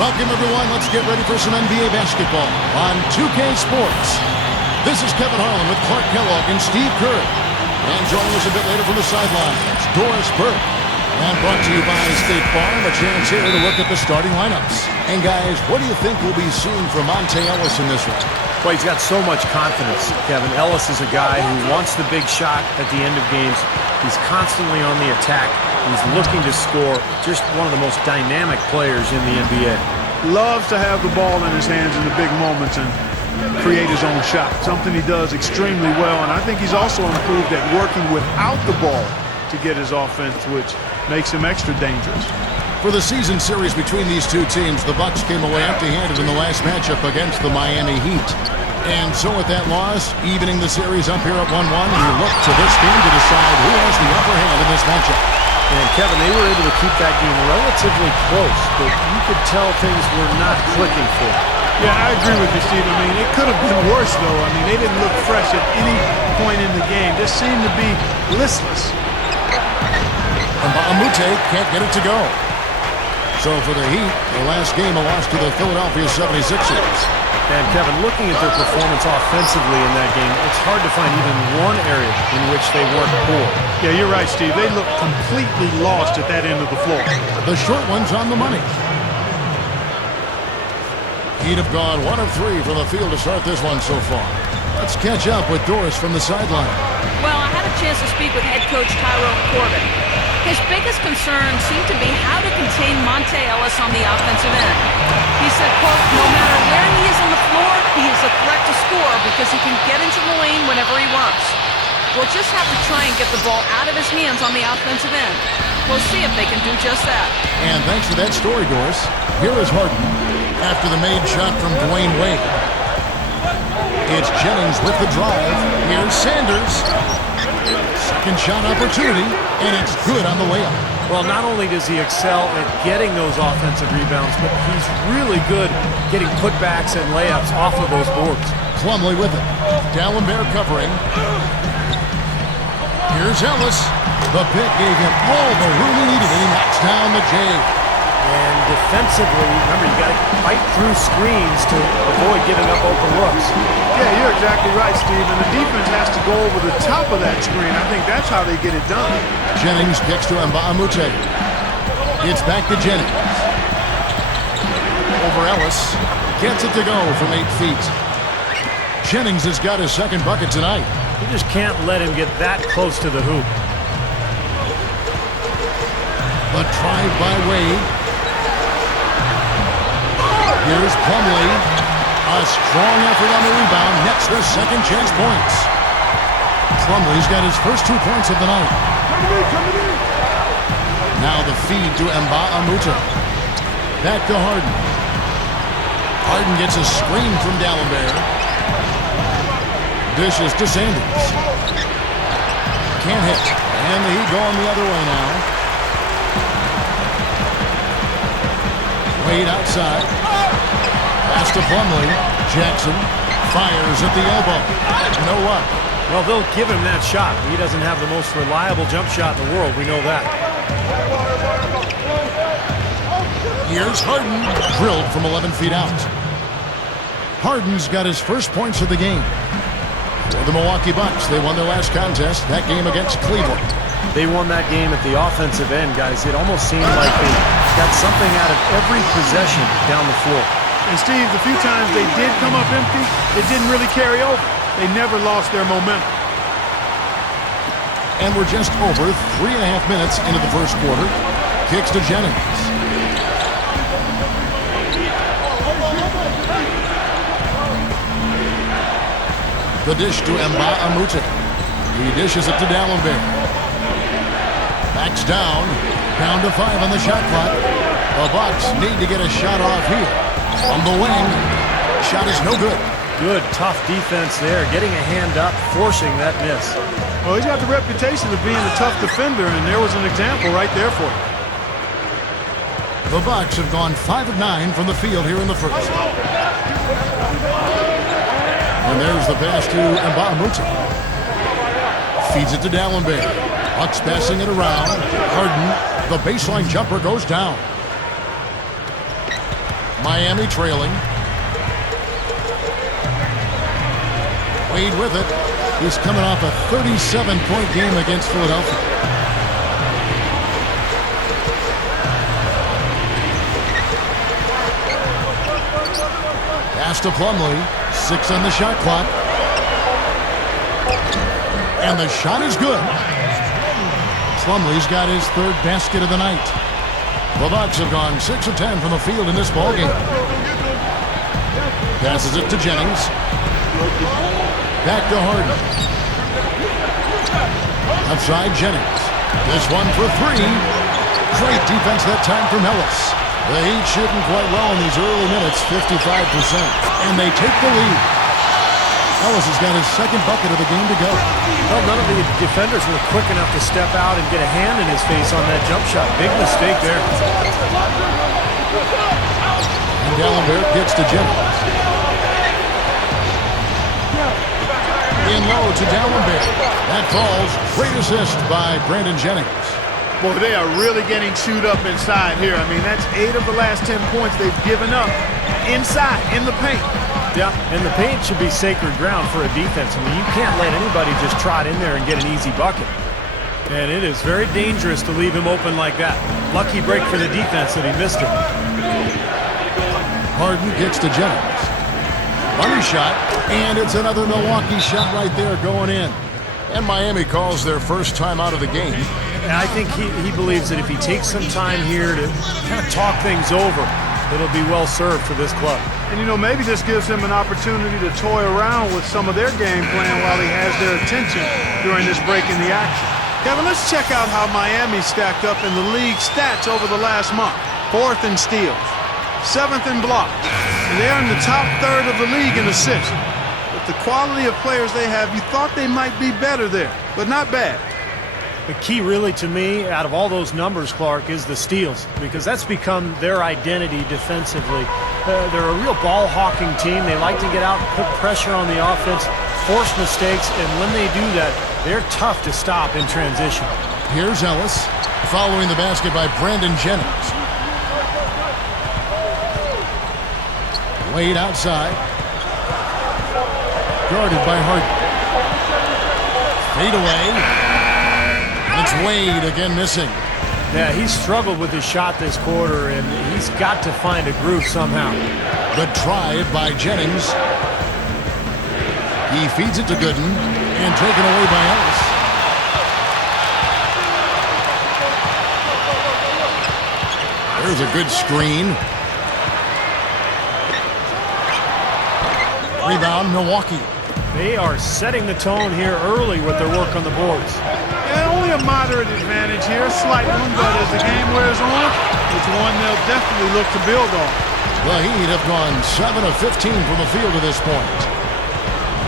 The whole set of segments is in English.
Welcome, everyone. Let's get ready for some NBA basketball on 2K Sports. This is Kevin Harlan with Clark Kellogg and Steve Kerr. And joining us a bit later from the sidelines, Doris Burke. And brought to you by State Farm, a chance here to look at the starting lineups. And guys, what do you think we'll be seeing from Monta Ellis in this one? Well, he's got so much confidence, Kevin. Ellis is a guy who wants the big shot at the end of games. He's constantly on the attack. He's looking to score. Just one of the most dynamic players in the NBA. Loves to have the ball in his hands in the big moments and create his own shot. Something he does extremely well. And I think he's also improved at working without the ball to get his offense, which makes him extra dangerous. For the season series between these two teams, the Bucks came away empty-handed in the last matchup against the Miami Heat. And so with that loss, evening the series up here at 1-1, we look to this game to decide who has the upper hand in this matchup. And Kevin, they were able to keep that game relatively close, but you could tell things were not clicking for them. Yeah, I agree with you, Steve. I mean, it could have been worse, though. I mean, they didn't look fresh at any point in the game. Just seemed to be listless. And Baamute can't get it to go. So for the Heat, the last game a loss to the Philadelphia 76ers. And Kevin, looking at their performance offensively in that game, it's hard to find even one area in which they weren't poor. Yeah, you're right, Steve. They look completely lost at that end of the floor. The short one's on the money. Heat have gone 1 of 3 from the field to start this one so far. Let's catch up with Doris from the sideline. Well, I had a chance to speak with head coach Tyrone Corbin. His biggest concern seemed to be how to contain Monta Ellis on the offensive end. He said, quote, no matter where he is on the floor, he is a threat to score because he can get into the lane whenever he wants. We'll just have to try and get the ball out of his hands on the offensive end. We'll see if they can do just that. And thanks for that story, Doris. Here is Harden after the made shot from Dwayne Wade. It's Jennings with the drive. Here's Sanders. Second shot opportunity, and it's good on the layup. Well, not only does he excel at getting those offensive rebounds, but he's really good getting putbacks and layups off of those boards. Plumlee with it. D'Alembert covering. Here's Ellis. The pick gave him all the room he needed, and he knocks down the J. And defensively, remember, you got to fight through screens to avoid giving up open looks. Yeah, you're exactly right, Steve. And the defense has to go over the top of that screen. I think that's how they get it done. Jennings kicks to Baamute. It's back to Jennings. Over Ellis. Gets it to go from 8 feet. Jennings has got his second bucket tonight. You just can't let him get that close to the hoop. The drive by Wade. Here's Plumlee. A strong effort on the rebound. Nets their second chance points. Plumlee's got his first 2 points of the night. Now the feed to Baamute. Back to Harden. Harden gets a screen from D'Alembert. Dishes to Sanders. Can't hit. And the Heat going the other way now. Wade outside. Pass to Plumlee. Jackson fires at the elbow. No luck. Well, they'll give him that shot. He doesn't have the most reliable jump shot in the world. We know that. Here's Harden. Drilled from 11 feet out. Harden's got his first points of the game. For the Milwaukee Bucks, they won their last contest, that game against Cleveland. They won that game at the offensive end, guys. It almost seemed like they got something out of every possession down the floor. And Steve, the few times they did come up empty, it didn't really carry over. They never lost their momentum. And we're just over 3.5 minutes into the first quarter. Kicks to Jennings. The dish to Baamute. He dishes it to D'Alembert. Backs down. Down to 5 on the shot clock. The Bucks need to get a shot off here. On the wing. Shot is no good. Good, tough defense there. Getting a hand up, forcing that miss. Well, he's got the reputation of being a tough defender, and there was an example right there for him. The Bucks have gone 5 of 9 from the field here in the first. And there's the pass to Baamute. Feeds it to D'Alembert. Bucks passing it around. Harden, the baseline jumper goes down. Miami trailing. Wade with it. He's coming off a 37-point game against Philadelphia. Pass to Plumlee. 6 on the shot clock. And the shot is good. Plumlee's got his 3rd basket of the night. The Bucks have gone 6 of 10 from the field in this ballgame. Passes it to Jennings. Back to Harden. Outside Jennings. This one for 3. Great defense that time from Ellis. The Heat shooting quite well in these early minutes, 55%. And they take the lead. Ellis has got his 2nd bucket of the game to go. Well, none of the defenders were quick enough to step out and get a hand in his face on that jump shot. Big mistake there. And Dallenberg gets to Jennings. In low to Dallenberg. That falls. Great assist by Brandon Jennings. Boy, they are really getting chewed up inside here. I mean, that's 8 of the last 10 points they've given up inside, in the paint. Yeah, and the paint should be sacred ground for a defense. I mean, you can't let anybody just trot in there and get an easy bucket. And it is very dangerous to leave him open like that. Lucky break for the defense that he missed it. Harden gets to Jennings. Money shot, and it's another Milwaukee shot right there going in. And Miami calls their first time out of the game. And I think he believes that if he takes some time here to kind of talk things over, it'll be well served for this club. And, you know, maybe this gives him an opportunity to toy around with some of their game plan while he has their attention during this break in the action. Kevin, let's check out how Miami stacked up in the league stats over the last month. 4th in steals, 7th in blocks, and they're in the top 3rd of the league in assists. With the quality of players they have, you thought they might be better there, but not bad. The key really to me out of all those numbers, Clark, is the steals, because that's become their identity defensively. They're a real ball-hawking team. They like to get out and put pressure on the offense, force mistakes, and when they do that, they're tough to stop in transition. Here's Ellis, following the basket by Brandon Jennings. Wade outside. Guarded by Harden. Fade away. It's Wade again missing. Yeah, he's struggled with his shot this quarter, and he's got to find a groove somehow. Good try by Jennings. He feeds it to Gooden, and taken away by Ellis. There's a good screen. Rebound, Milwaukee. They are setting the tone here early with their work on the boards. Yeah, only a moderate advantage here, a slight one, but as the game wears on, it's one they'll definitely look to build on. The Heat have gone 7 of 15 from the field to this point.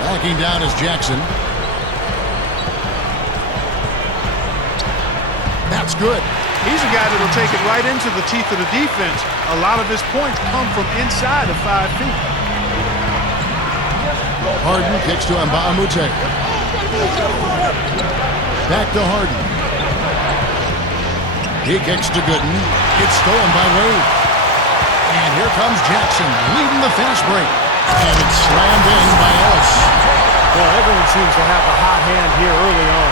Backing down is Jackson. That's good. He's a guy that'll take it right into the teeth of the defense. A lot of his points come from inside of 5 feet. Harden kicks to Nba2K13. Back to Harden. He kicks to Gooden. It's stolen by Wade. And here comes Jackson leading the fast break. And it's slammed in by Ellis. Well, everyone seems to have a hot hand here early on.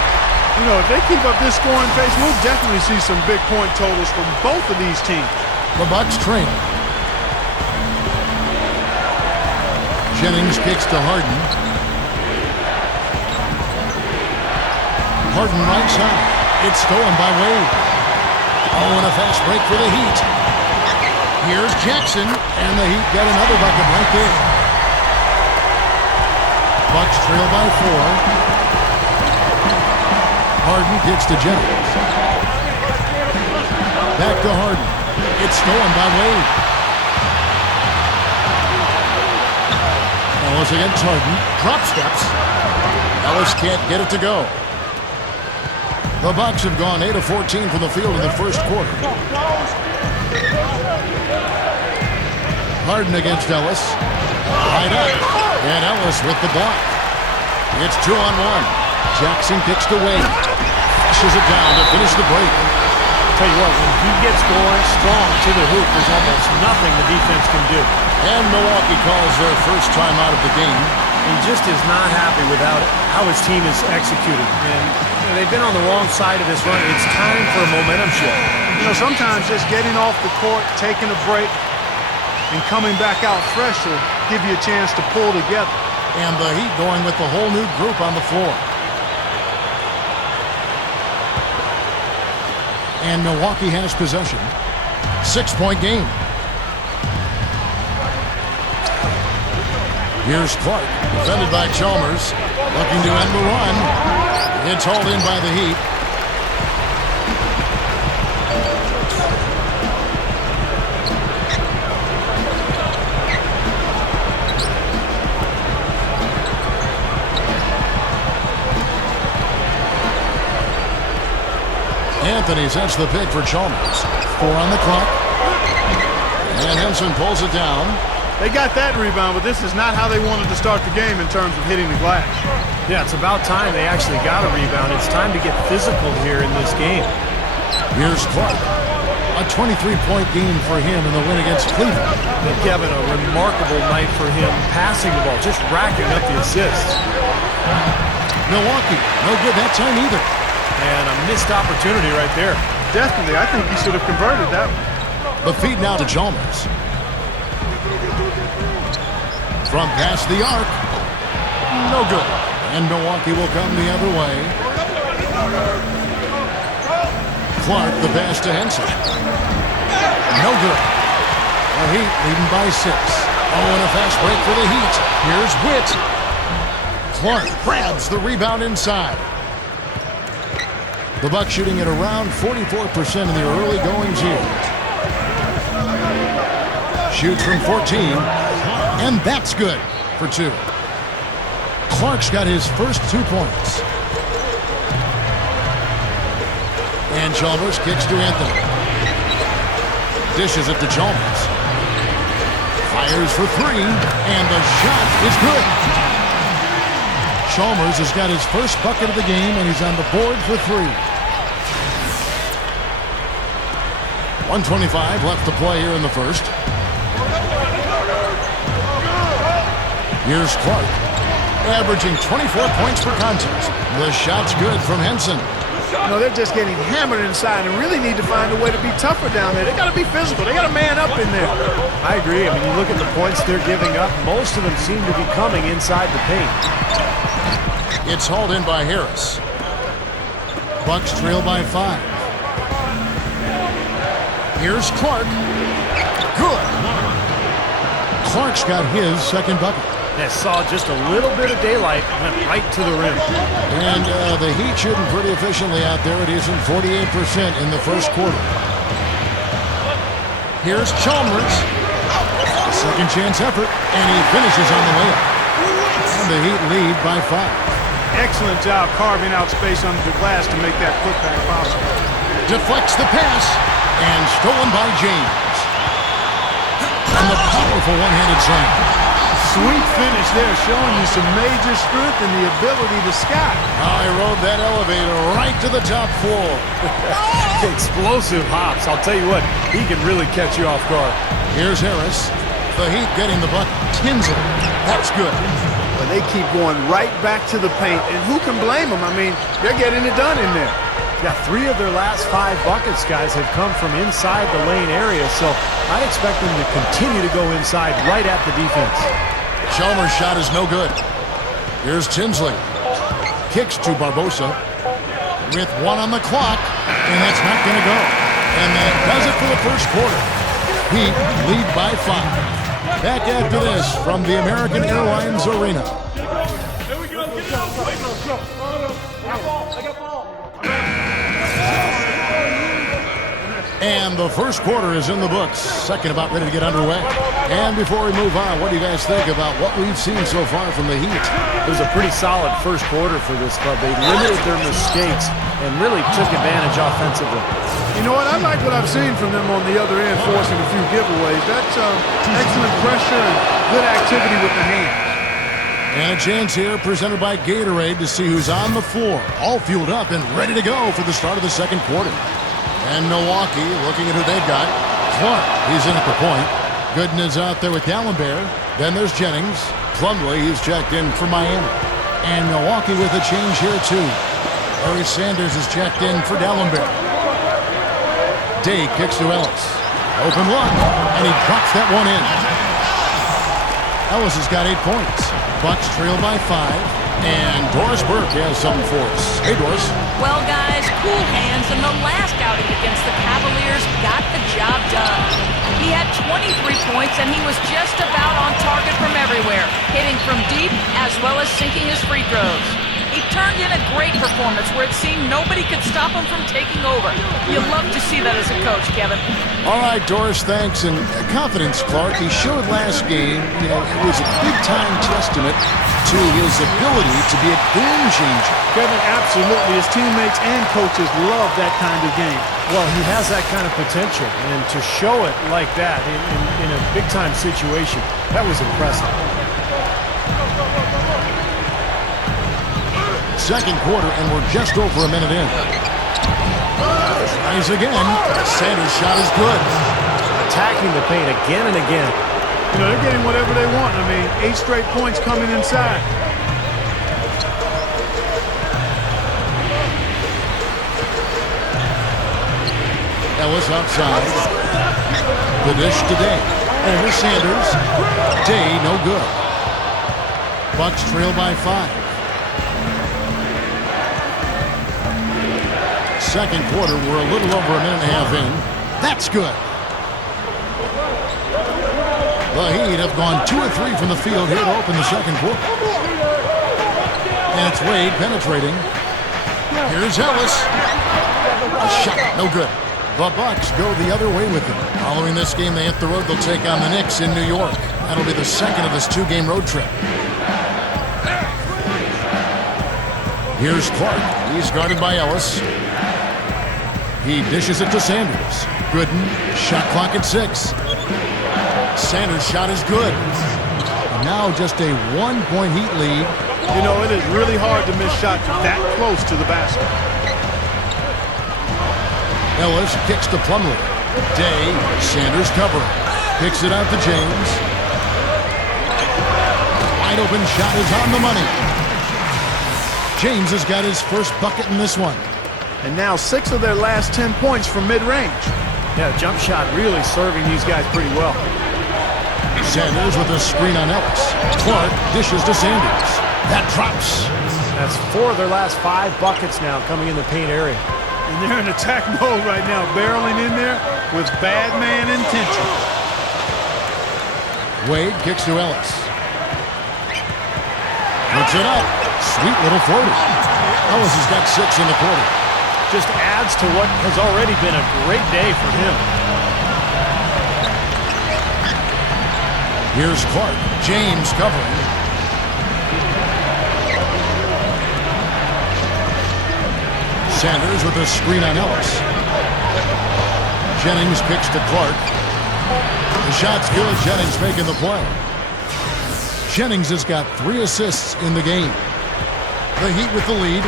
You know, if they keep up this scoring pace, we'll definitely see some big point totals from both of these teams. The Bucks trail. Jennings kicks to Harden. Harden right side. It's stolen by Wade. Oh, and a fast break for the Heat. Here's Jackson, and the Heat get another bucket right there. Bucks trail by 4. Harden gets to Jennings. Back to Harden. It's stolen by Wade. Ellis against Harden. Drop steps. Ellis can't get it to go. The Bucks have gone 8 of 14 from the field in the first quarter. Harden against Ellis. Right up. And Ellis with the block. It's 2-on-1. Jackson kicks to Wade. Flushes it down to finish the break. tell you what, when he gets going strong to the hoop, there's almost nothing the defense can do. And Milwaukee calls their first time out of the game. He just is not happy with how his team is executing. And they've been on the wrong side of this run. It's time for a momentum shift. You know, sometimes just getting off the court, taking a break, and coming back out fresh will give you a chance to pull together. And the Heat going with the whole new group on the floor. And Milwaukee has possession. 6-point game. Here's Clark, defended by Chalmers, looking to end the run. It's hauled in by the Heat. Anthony sets the pick for Chalmers. 4 on the clock. And Henson pulls it down. They got that rebound, but this is not how they wanted to start the game in terms of hitting the glass. Yeah, it's about time they actually got a rebound. It's time to get physical here in this game. Here's Clark. A 23-point game for him in the win against Cleveland. And Kevin, a remarkable night for him passing the ball, just racking up the assists. Milwaukee, no good that time either. And a missed opportunity right there. Definitely, I think he should have converted that one. The feed now to Chalmers. From past the arc. No good. And Milwaukee will come the other way. Clark, the pass to Henson. No good. The Heat leading by 6. Oh, and a fast break for the Heat. Here's Witt. Clark grabs the rebound inside. The Bucks shooting at around 44% in the early goings here. Shoots from 14, and that's good for 2. Clark's got his first 2 points. And Chalmers kicks to Anthony. Dishes it to Chalmers. Fires for 3, and the shot is good. Chalmers has got his first bucket of the game, and he's on the board for 3. 1:25 left to play here in the first. Here's Clark, averaging 24 points per contest. The shot's good from Henson. You know, they're just getting hammered inside and really need to find a way to be tougher down there. They got to be physical. They got to man up in there. I agree. I mean, you look at the points they're giving up, most of them seem to be coming inside the paint. It's hauled in by Harris. Bucks trail by 5. Here's Clark. Good. Clark's got his second bucket. That saw just a little bit of daylight, went right to the rim. And the Heat shooting pretty efficiently out there. It isn't 48% in the first quarter. Here's Chalmers. Second chance effort, and he finishes on the layup. And the Heat lead by 5. Excellent job carving out space under the glass to make that putback possible. Deflects the pass, and stolen by James. And the powerful one-handed slam. Sweet finish there, showing you some major strength and the ability to sky. I rode that elevator right to the top floor. Explosive hops. I'll tell you what, he can really catch you off guard. Here's Harris. The Heat getting the bucket. Tinsley. That's good. But they keep going right back to the paint, and who can blame them? I mean, they're getting it done in there. Yeah, 3 of their last 5 buckets, guys, have come from inside the lane area, so I expect them to continue to go inside right at the defense. Chalmers' shot is no good. Here's Tinsley. Kicks to Barbosa with 1 on the clock, and that's not going to go. And that does it for the first quarter. Heat lead by 5. Back after this from the American Airlines Arena. And the first quarter is in the books. Second about ready to get underway. And before we move on, what do you guys think about what we've seen so far from the Heat? It was a pretty solid first quarter for this club. They limited their mistakes and really took advantage offensively. You know what? I like what I've seen from them on the other end, forcing a few giveaways. That's excellent pressure and good activity with the hands. And a chance here presented by Gatorade to see who's on the floor. All fueled up and ready to go for the start of the second quarter. And Milwaukee looking at who they've got. Clark, he's in at the point. Gooden is out there with D'Alembert. Then there's Jennings. Plumlee, he's checked in for Miami. And Milwaukee with a change here, too. Barry Sanders is checked in for D'Alembert. Day kicks to Ellis. Open look, and he drops that one in. Ellis has got 8 points. Bucks trail by 5. And Doris Burke has something for us. Hey, Doris. Well, guys, cool hands in the last outing against the Cavaliers got the job done. He had 23 points, and he was just about on target from everywhere, hitting from deep as well as sinking his free throws. He turned in a great performance where it seemed nobody could stop him from taking over. You love to see that as a coach, Kevin. All right, Doris, thanks. And confidence, Clark. He showed last game, it was a big-time testament to his ability to be a game changer. Kevin, absolutely. His teammates and coaches love that kind of game. Well, he has that kind of potential, and to show it like that in a big-time situation, that was impressive. Second quarter, and we're just over a minute in. Tries again. Sanders' shot is good. Attacking the paint again and again. They're getting whatever they want. I mean, 8 straight points coming inside. Ellis outside. The dish to Day. Over Sanders. Day, no good. Bucks trail by 5. Second quarter, we're a little over a minute and a half in. That's good. The Heat have gone 2 of 3 from the field here to open the second quarter. And it's Wade penetrating. Here's Ellis. A shot, no good. The Bucks go the other way with it. Following this game, they hit the road. They'll take on the Knicks in New York. That'll be the second of this 2-game road trip. Here's Clark. He's guarded by Ellis. He dishes it to Sanders. Gooden, shot clock at 6. Sanders' shot is good. And now just a 1-point Heat lead. It is really hard to miss shots that close to the basket. Ellis kicks to Plumlee. Day, Sanders covering. Kicks it out to James. Wide open shot is on the money. James has got his first bucket in this one. And now 6 of their last 10 points from mid-range. Yeah, jump shot really serving these guys pretty well. Sanders with a screen on Ellis. Clark dishes to Sanders. That drops. That's 4 of their last 5 buckets now coming in the paint area. And they're in attack mode right now, barreling in there with bad man intentions. Wade kicks to Ellis. Puts it up. Sweet little floater. Ellis has got 6 in the quarter. Just adds to what has already been a great day for him. Here's Clark. James covering. Sanders with a screen on Ellis. Jennings kicks to Clark. The shot's good. Jennings making the play. Jennings has got 3 assists in the game. The Heat with the lead.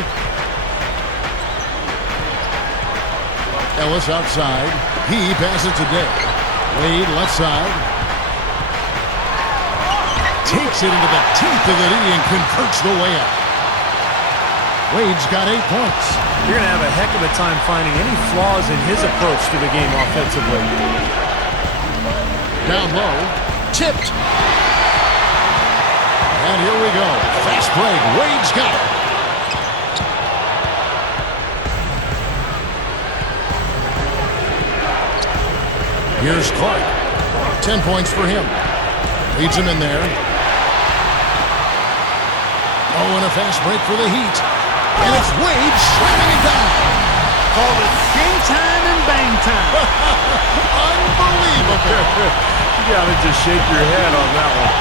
Ellis outside. He passes to Day. Wade left side. Takes it into the teeth of the D and converts the layup. Wade's got 8 points. You're going to have a heck of a time finding any flaws in his approach to the game offensively. Down low. Tipped. And here we go. Fast break. Wade's got it. Here's Clark. 10 points for him. Leads him in there. Oh, and a fast break for the Heat. And it's Wade slamming it down. Call it game time and bang time. Unbelievable. You got to just shake your head on that one.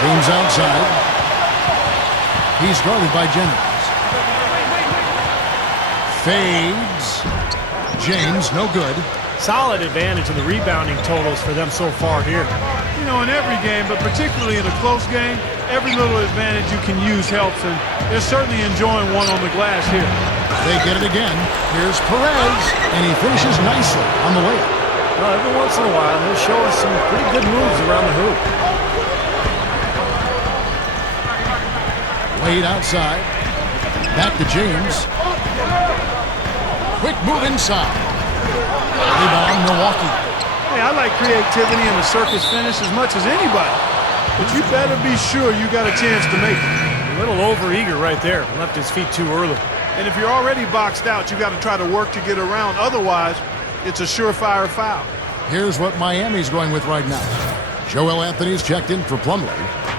James outside. He's guarded by Jennings. Fades. James, no good. Solid advantage in the rebounding totals for them so far here. In every game, but particularly in a close game, every little advantage you can use helps, and they're certainly enjoying one on the glass here. They get it again. Here's Perez, and he finishes nicely on the layup. Well, every once in a while, he'll show us some pretty good moves around the hoop. Wade outside. Back to James. Quick move inside. Rebound, Milwaukee. Hey, I like creativity in a circus finish as much as anybody. But you better be sure you got a chance to make it. A little overeager right there. Left his feet too early. And if you're already boxed out, you got to try to work to get around. Otherwise, it's a surefire foul. Here's what Miami's going with right now. Joel Anthony's checked in for Plumlee.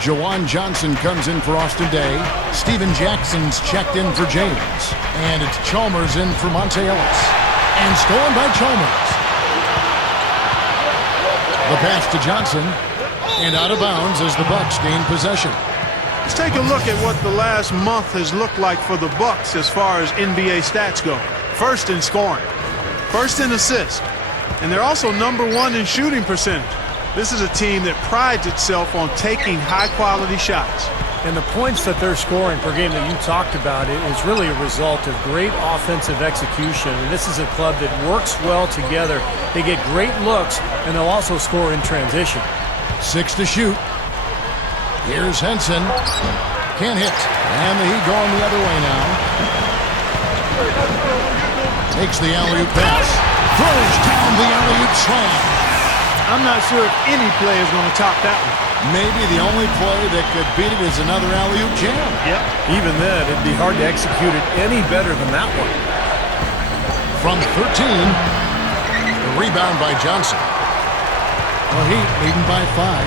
Jawan Johnson comes in for Austin Day. Steven Jackson's checked in for James. And it's Chalmers in for Monte Ellis. And stolen by Chalmers. The pass to Johnson. And out of bounds as the Bucks gain possession. Let's take a look at what the last month has looked like for the Bucks as far as NBA stats go. First in scoring, first in assists, and they're also #1 in shooting percentage. This is a team that prides itself on taking high-quality shots. And the points that they're scoring per game that you talked about is really a result of great offensive execution. And this is a club that works well together. They get great looks, and they'll also score in transition. 6 to shoot. Here's Henson. Can't hit. And the Heat going the other way now. Takes the alley-oop pass. Throws down the alley-oop slam. I'm not sure if any play is going to top that one. Maybe the only play that could beat it is another alley-oop jam. Yep. Even then, it'd be hard to execute it any better than that one. From 13, the rebound by Johnson. The Heat leading by 5.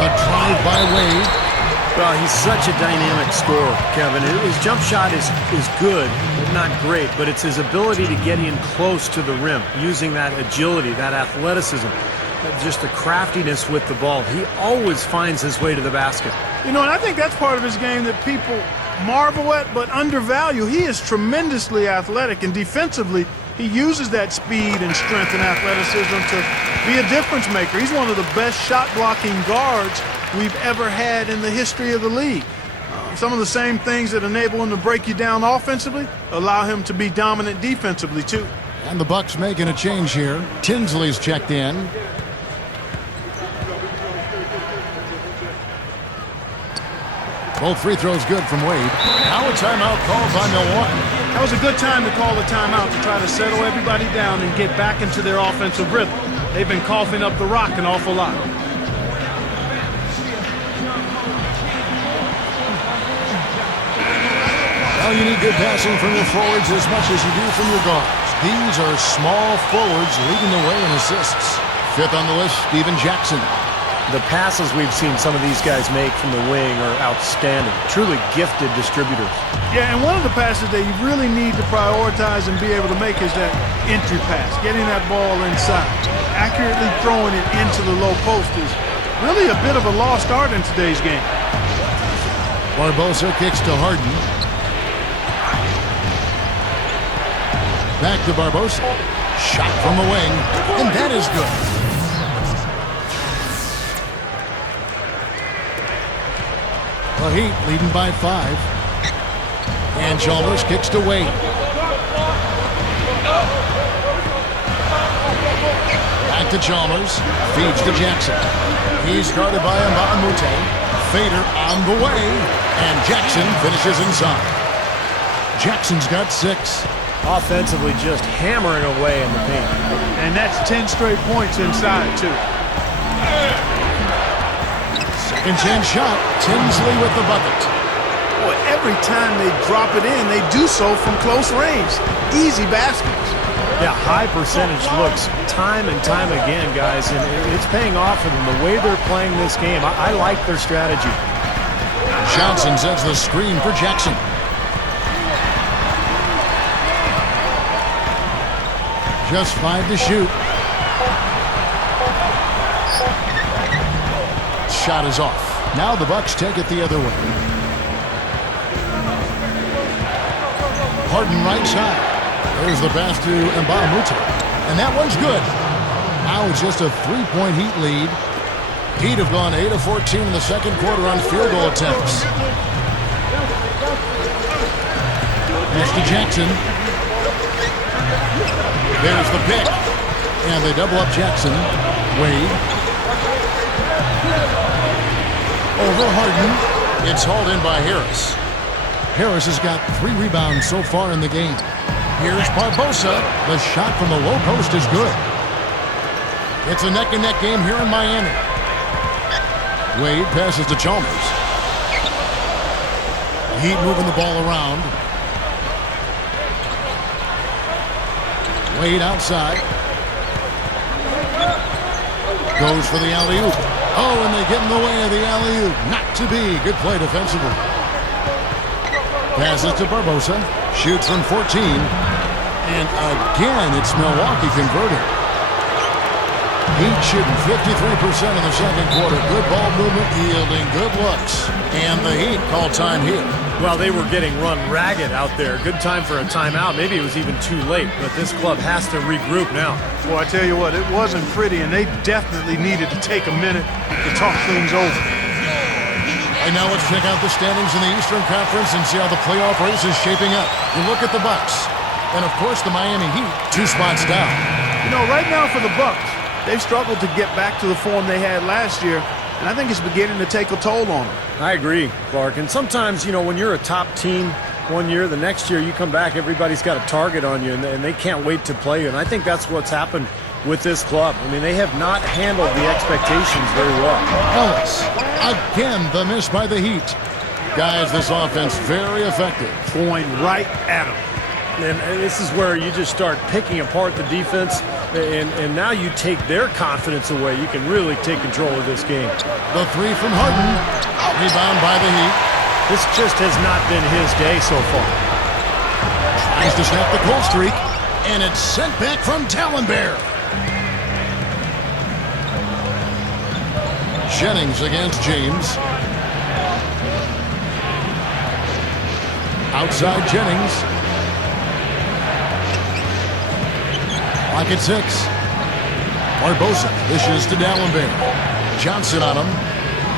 A drive by Wade. Well, he's such a dynamic scorer, Kevin. His jump shot is good, but not great, but it's his ability to get in close to the rim, using that agility, that athleticism, just the craftiness with the ball. He always finds his way to the basket. You know, and I think that's part of his game that people marvel at but undervalue. He is tremendously athletic, and defensively, he uses that speed and strength and athleticism to be a difference maker. He's one of the best shot-blocking guards we've ever had in the history of the league. Some of the same things that enable him to break you down offensively allow him to be dominant defensively, too. And the Bucks making a change here. Tinsley's checked in. Both free throws good from Wade. Now a timeout called by Milwaukee. That was a good time to call the timeout to try to settle everybody down and get back into their offensive rhythm. They've been coughing up the rock an awful lot. Well, you need good passing from your forwards as much as you do from your guards. These are small forwards leading the way in assists. 5th on the list, Steven Jackson. The passes we've seen some of these guys make from the wing are outstanding. Truly gifted distributors. Yeah, and one of the passes that you really need to prioritize and be able to make is that entry pass, getting that ball inside. Accurately throwing it into the low post is really a bit of a lost art in today's game. Barbosa kicks to Harden. Back to Barbosa. Shot from the wing, and that is good. The Heat leading by 5. And Chalmers kicks to Wade. Back to Chalmers. Feeds to Jackson. He's guarded by Nba2K13. Fader on the way. And Jackson finishes inside. Jackson's got 6. Offensively just hammering away in the paint. And that's 10 straight points inside, too. Second chance shot. Tinsley with the bucket. Boy, every time they drop it in, they do so from close range. Easy baskets. Yeah, high percentage looks time and time again, guys, and it's paying off for them. The way they're playing this game, I like their strategy. Johnson sets the screen for Jackson. Just 5 to shoot. Shot is off. Now the Bucks take it the other way. Harden right side. There's the pass to Nba2K13. And that one's good. Now it's just a 3-point Heat lead. Heat have gone 8 of 14 in the second quarter on field goal attempts. Pitch to Jackson. There's the pick. And they double up Jackson. Wade. Over Harden. It's hauled in by Harris. Harris has got 3 rebounds so far in the game. Here's Barbosa. The shot from the low post is good. It's a neck-and-neck game here in Miami. Wade passes to Chalmers. Heat moving the ball around. Wade outside. Goes for the alley-oop. Oh, and they get in the way of the alley-oop. Not to be. Good play defensively. Passes to Barbosa. Shoots from 14. And again, it's Milwaukee converting. Heat shooting 53% in the second quarter. Good ball movement, yielding good looks. And the Heat call time here. Well, they were getting run ragged out there. Good time for a timeout. Maybe it was even too late, but this club has to regroup now. Well, I tell you what, it wasn't pretty, and they definitely needed to take a minute to talk things over. And now let's check out the standings in the Eastern Conference and see how the playoff race is shaping up. You look at the Bucks, and of course the Miami Heat, 2 spots down. You know, right now for the Bucks, they've struggled to get back to the form they had last year, and I think it's beginning to take a toll on them. I agree, Clark. And sometimes, you know, when you're a top team one year, the next year you come back, everybody's got a target on you, and they can't wait to play you. And I think that's what's happened with this club. I mean, they have not handled the expectations very well. Ellis, again, the miss by the Heat. Guys, this offense very effective. Going right at them. And this is where you just start picking apart the defense, and now you take their confidence away. You can really take control of this game. The 3 from Harden. Rebound by the Heat. This just has not been his day so far. Tries to snap the cold streak, and it's sent back from Talonbear. Jennings against James. Outside Jennings. Lock at 6. Barbosa dishes to Dallenberg. Johnson on him.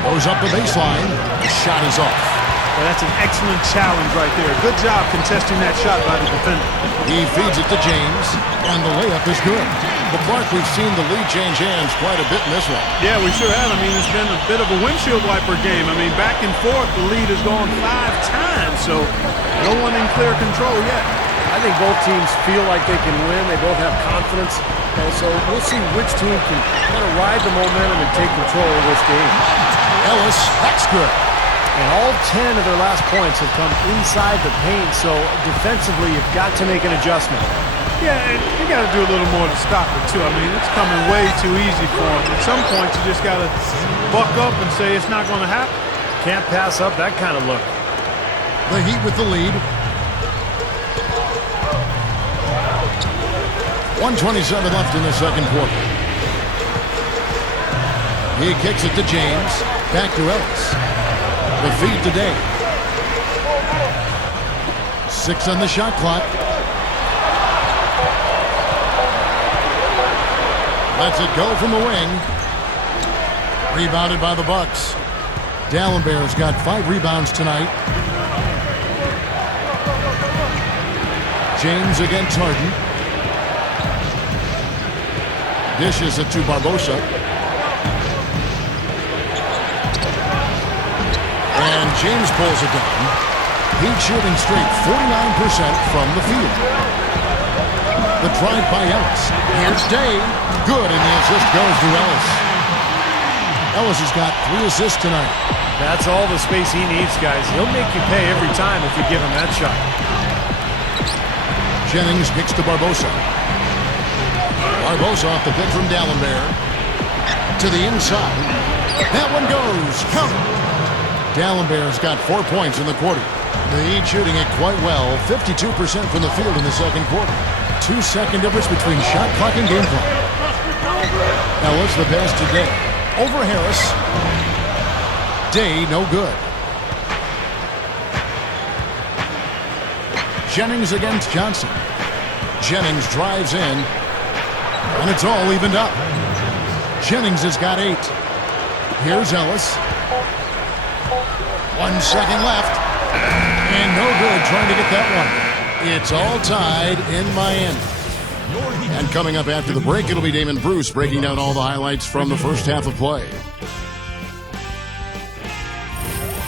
Goes up the baseline. The shot is off. Well, that's an excellent challenge right there. Good job contesting that shot by the defender. He feeds it to James, and the layup is good. But Clark, we've seen the lead change hands quite a bit in this one. Yeah, we sure have. I mean, it's been a bit of a windshield wiper game. I mean, back and forth, the lead has gone 5 times, so no one in clear control yet. I think both teams feel like they can win. They both have confidence. And so we'll see which team can kind of ride the momentum and take control of this game. Ellis, that's good. And all 10 of their last points have come inside the paint, so defensively you've got to make an adjustment. Yeah, and you got to do a little more to stop it, too. I mean, it's coming way too easy for them. At some point, you just got to buck up and say it's not going to happen. Can't pass up that kind of look. The Heat with the lead. 1:27 left in the second quarter. He kicks it to James. Back to Ellis. The feed today. 6 on the shot clock. Lets it go from the wing. Rebounded by the Bucks. Dallenberg's got 5 rebounds tonight. James against Harden. Dishes it to Barbosa. And James pulls it down. Heat shooting straight 49% from the field. The drive by Ellis. Here's Day. Good, and the assist goes to Ellis. Ellis has got 3 assists tonight. That's all the space he needs, guys. He'll make you pay every time if you give him that shot. Jennings kicks to Barbosa. Barbosa off the pick from Dallenberg. To the inside. That one goes. Count. Dallenberg's got 4 points in the quarter. The Heat shooting it quite well. 52% from the field in the second quarter. 2-second difference between shot clock and game clock. Ellis the pass to Day. Over Harris. Day no good. Jennings against Johnson. Jennings drives in. And it's all evened up. Jennings has got 8. Here's Ellis. 1 second left. And no good trying to get that one. It's all tied in Miami. And coming up after the break, it'll be Damon Bruce breaking down all the highlights from the first half of play.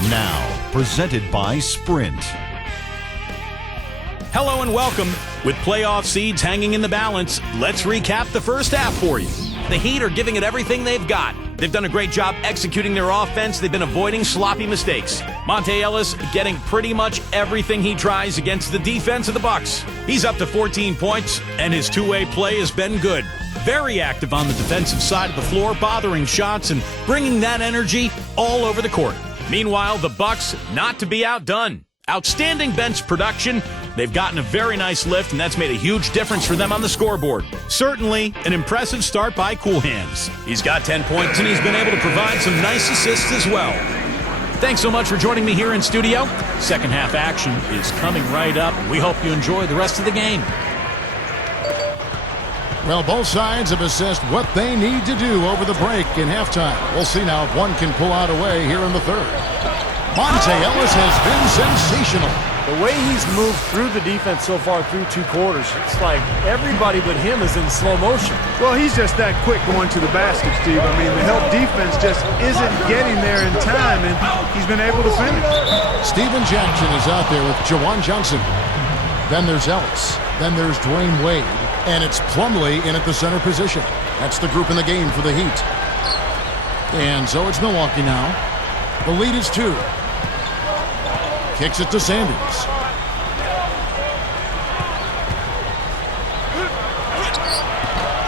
Now, presented by Sprint. Hello and welcome. With playoff seeds hanging in the balance, let's recap the first half for you. The Heat are giving it everything they've got. They've done a great job executing their offense. They've been avoiding sloppy mistakes. Monte Ellis getting pretty much everything he tries against the defense of the Bucks. He's up to 14 points, and his two-way play has been good. Very active on the defensive side of the floor, bothering shots and bringing that energy all over the court. Meanwhile, the Bucks not to be outdone. Outstanding bench production. They've gotten a very nice lift, and that's made a huge difference for them on the scoreboard. Certainly, an impressive start by Cool Hands. He's got 10 points, and he's been able to provide some nice assists as well. Thanks so much for joining me here in studio. Second half action is coming right up. We hope you enjoy the rest of the game. Well, both sides have assessed what they need to do over the break in halftime. We'll see now if one can pull out a way here in the third. Monte Ellis has been sensational. The way he's moved through the defense so far through 2 quarters, it's like everybody but him is in slow motion. Well, he's just that quick going to the basket, Steve. I mean, the help defense just isn't getting there in time, and he's been able to finish. Steven Jackson is out there with Jawan Johnson. Then there's Ellis. Then there's Dwayne Wade. And it's Plumlee in at the center position. That's the group in the game for the Heat. And so it's Milwaukee now. The lead is 2. Kicks it to Sanders.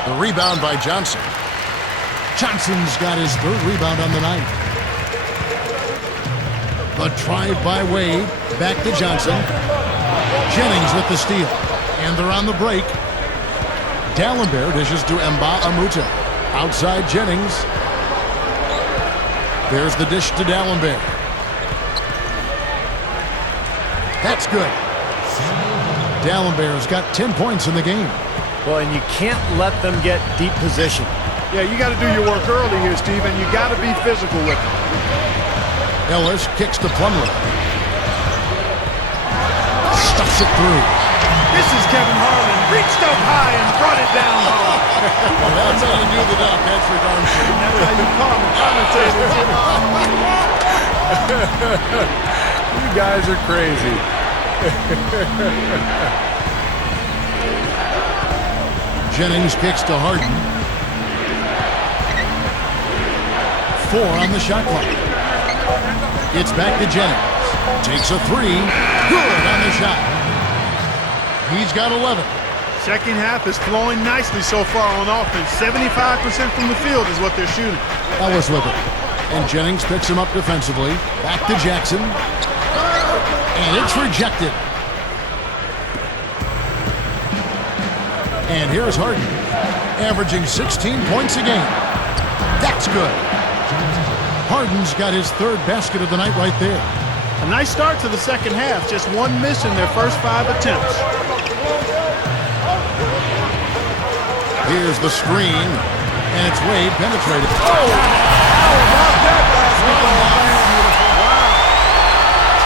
The rebound by Johnson. Johnson's got his 3rd rebound on the night. The drive by Wade. Back to Johnson. Jennings with the steal. And they're on the break. Dallenberg dishes to Mba2K13. Outside Jennings. There's the dish to Dallenberg. That's good. Dallenberg's got 10 points in the game. Well, and you can't let them get deep position. Yeah, you got to do your work early here, Steve, and you got to be physical with it. Ellis kicks to Plumlee. Stuffs it through. This is Kevin Harlan. Reached up high and brought it down hard. Well, that's how you do the dunk. That's for darn sure. That's how you call them commentators. You guys are crazy. Jennings kicks to Harden. 4 on the shot clock. It's back to Jennings. Takes a 3. Good on the shot. He's got 11. Second half is flowing nicely so far on offense. 75% from the field is what they're shooting. Ellis with it. And Jennings picks him up defensively. Back to Jackson. And it's rejected. And here's Harden, averaging 16 points a game. That's good. Harden's got his 3rd basket of the night right there. A nice start to the second half. Just 1 miss in their first 5 attempts. Here's the screen. And it's Wade penetrated. Oh! How about that basket? Wow.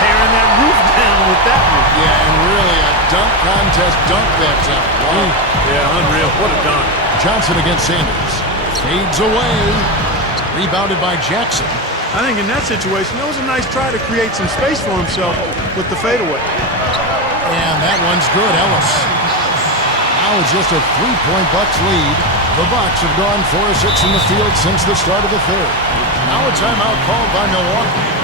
Tearing that roof down with that one. Yeah, and really a dunk contest dunk that time. Wow. Yeah, unreal. What a dunk. Johnson against Sanders. Fades away. Rebounded by Jackson. I think in that situation, it was a nice try to create some space for himself with the fadeaway. And that one's good, Ellis. Now it's just a 3-point Bucks lead. The Bucks have gone 4 of 6 from the field since the start of the third. Now a timeout called by Milwaukee.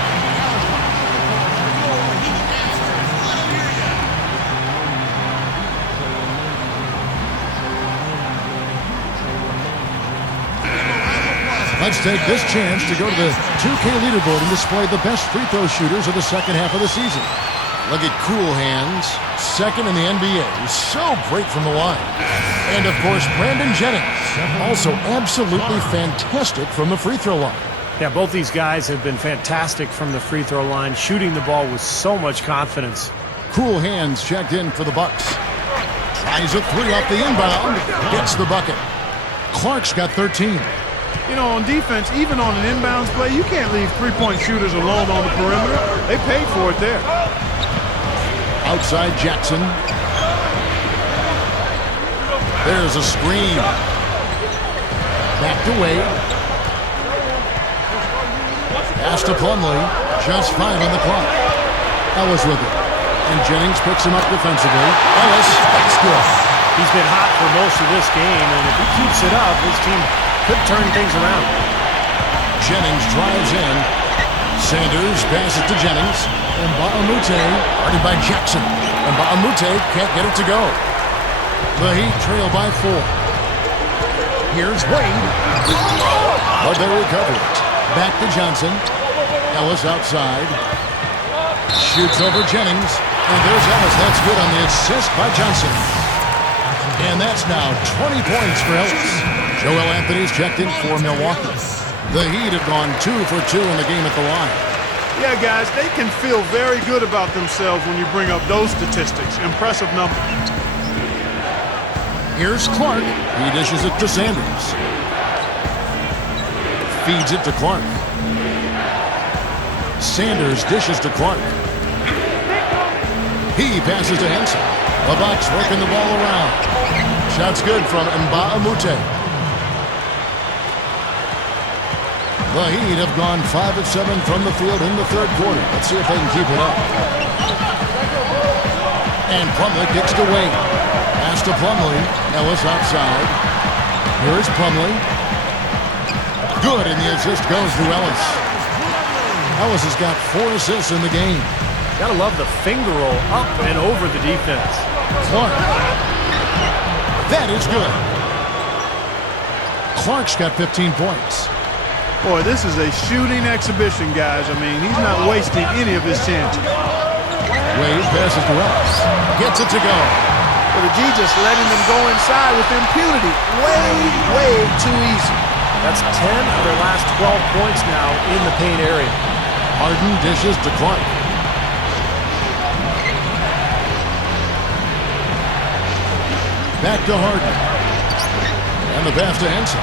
Let's take this chance to go to the 2K leaderboard and display the best free throw shooters of the second half of the season. Look at Cool Hands, 2nd in the NBA. He's so great from the line. And, of course, Brandon Jennings, also absolutely fantastic from the free throw line. Yeah, both these guys have been fantastic from the free throw line, shooting the ball with so much confidence. Cool Hands checked in for the Bucks. Tries a 3 off the inbound, gets the bucket. Clark's got 13. You know, on defense, even on an inbounds play, you can't leave 3-point shooters alone on the perimeter. They paid for it there. Outside Jackson. There's a screen. Back to Wade. Pass to Plumlee. Just 5 on the clock. Ellis with it. And Jennings picks him up defensively. Ellis, that's good. He's been hot for most of this game, and if he keeps it up, his team could turn things around. Jennings drives in. Sanders passes to Jennings. And Mbamute, guarded by Jackson. And Mbamute can't get it to go. The Heat trail by 4. Here's Wade. But they recover it. Back to Johnson. Ellis outside. Shoots over Jennings. And there's Ellis. That's good on the assist by Johnson. And that's now 20 points for Ellis. Joel Anthony's checked in for Milwaukee. The Heat have gone 2 for 2 in the game at the line. Yeah, guys, they can feel very good about themselves when you bring up those statistics. Impressive numbers. Here's Clark. He dishes it to Sanders. Feeds it to Clark. Sanders dishes to Clark. He passes to Henson. The Bucks working the ball around. Shot's good from Mbamute. The Heat have gone 5 of 7 from the field in the third quarter. Let's see if they can keep it up. And Plumlee kicks to Wade. Pass to Plumlee. Ellis outside. Here's Plumlee. Good, and the assist goes to Ellis. Ellis has got 4 assists in the game. Gotta love the finger roll up and over the defense. Clark. That is good. Clark's got 15 points. Boy, this is a shooting exhibition, guys. I mean, he's not wasting any of his chances. Wade passes to Ellis. Gets it to go. But the G just letting them go inside with impunity. Way too easy. That's 10 of their last 12 points now in the paint area. Harden dishes to Clark. Back to Harden. And the pass to Henson.